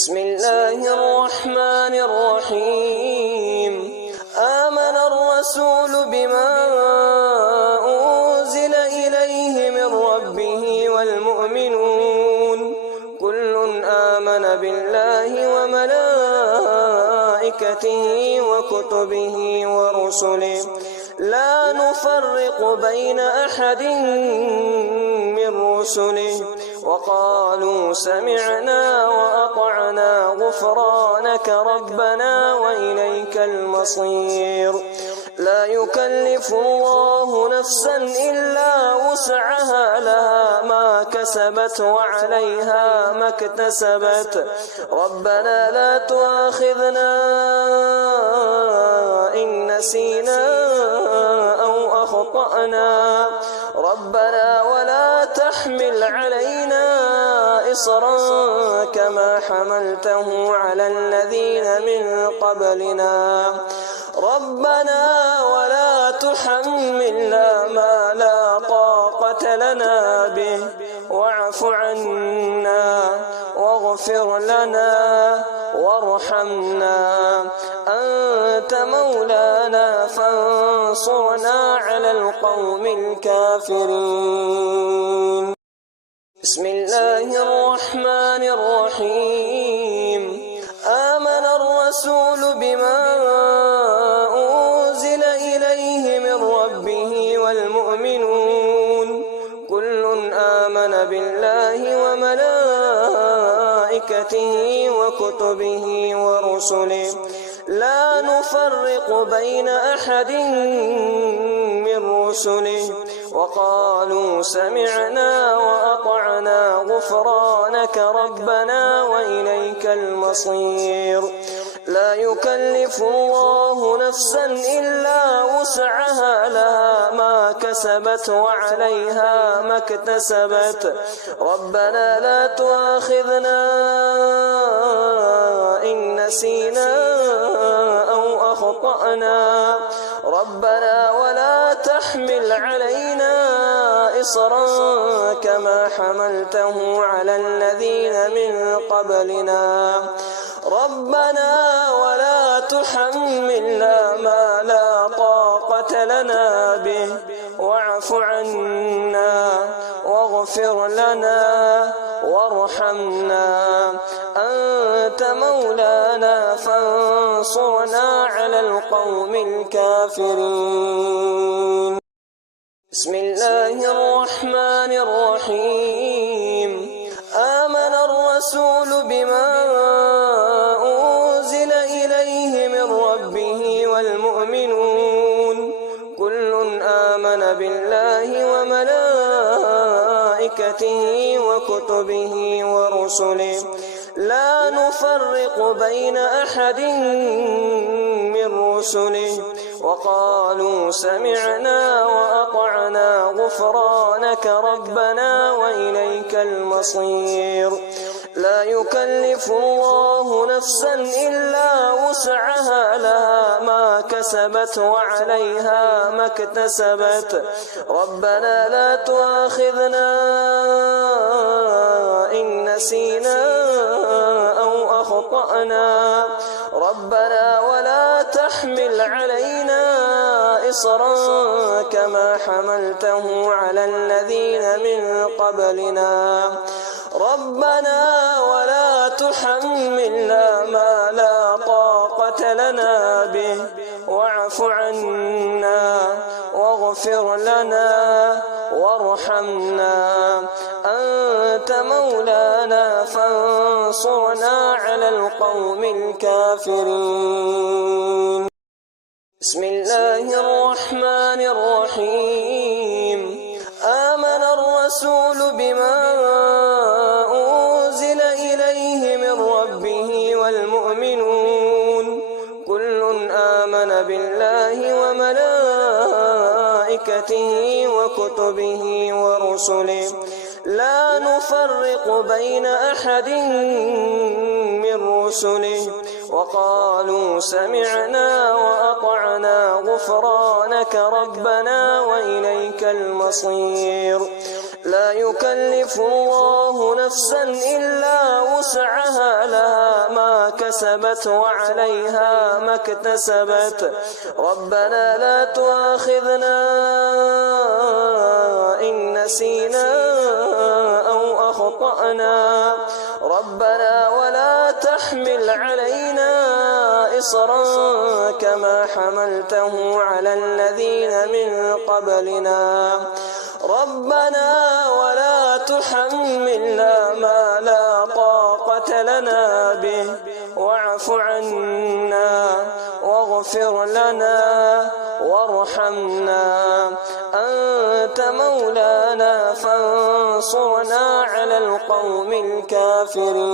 بسم الله الرحمن الرحيم. آمن الرسول بما أنزل إليه من ربه والمؤمنون كل آمن بالله وملائكته وكتبه ورسله لا نفرق بين أحد من رسله وقالوا سمعنا وأطعنا غفرانك ربنا وإليك المصير. لا يكلف الله نفسا إلا وسعها لها ما كسبت وعليها ما اكتسبت ربنا لا تؤاخذنا إن نسينا أو أخطأنا ربنا ولا تحمل علينا إصرا كما حملته على الذين من قبلنا ربنا ولا تحملنا ما لا طاقة لنا به واعف عنا واغفر لنا وارحمنا أنت مولانا فانصرنا على القوم الكافرين. بسم الله الرحمن الرحيم. آمن الرسول بما أنزل إليه من ربه والمؤمنون كل آمن بالله وملائكته وكتبه ورسله لا نفرق بين أحد من رسله وقالوا سمعنا وأطعنا غفرانك ربنا وإليك المصير. لا يكلف الله نفسا إلا وسعها لها ما كسبت وعليها ما اكتسبت ربنا لا تؤاخذنا إن نسينا أو أخطأنا ربنا ولا تحمل علينا إصرا كما حملته على الذين من قبلنا ربنا ولا تحملنا ما لا طاقة لنا به واعف عنا واغفر لنا وارحمنا أنت مولانا فانصرنا على القوم الكافرين. بسم الله الرحمن الرحيم. آمن الرسول بما أنزل إليه من ربه والمؤمنون كل آمن بالله وملائكته وكتبه ورسله لا نفرق بين أحد من رسله وقالوا سمعنا وأطعنا غفرانك ربنا وإليك المصير. لا يكلف الله نفسا إلا وسعها لها ما كسبت وعليها ما اكتسبت ربنا لا تؤاخذنا إن نسينا أو أخطأنا ربنا ولا تحمل علينا إصرا كما حملته على الذين من قبلنا ربنا ولا تحملنا ما لا طاقة لنا به واعف عنا واغفر لنا وارحمنا أنت مولانا فانصرنا على القوم الكافرين. بسم الله الرحمن الرحيم. آمن الرسول بما أنزل إليه من ربه والمؤمنون كل آمن بالله وملائكته وكتبه ورسله لا نفرق بين أحد من رسله وقالوا سمعنا وأطعنا غفرانك ربنا وإليك المصير. لا يكلف الله نفسا إلا وسعها لها ما كسبت وعليها ما اكتسبت. ربنا لا تؤاخذنا إن نسينا أو أخطأنا. ربنا ولا تحمل علينا إصرا كما حملته على الذين من قبلنا. ربنا ولا تحملنا ما لا طاقة لنا به واعف عنا واغفر لنا وارحمنا. أنت مولانا فانصرنا على القوم الكافرين.